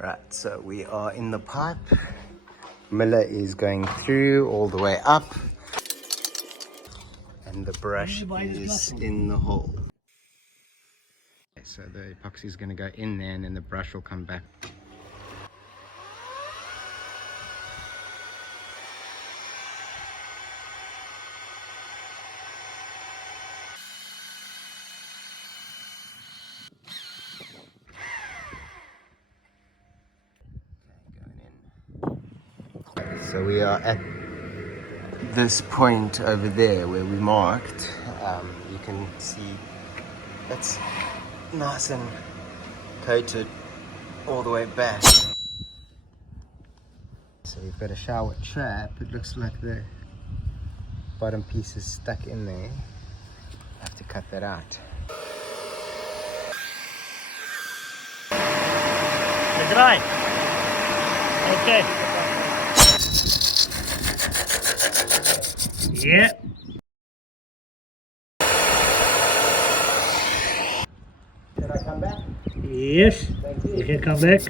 Right, so we are in the pipe. Miller is going through all the way up, and the brush is in the hole. Okay, so the epoxy is going to go in there, and then the brush will come back. So we are at this point over there where we marked. You can see it's nice and coated all the way back. So we've got a shower trap. It looks like the bottom piece is stuck in there. Have to cut that out. Dry. Okay. Yeah. Can I come back? Yes. Thank you. You can come back.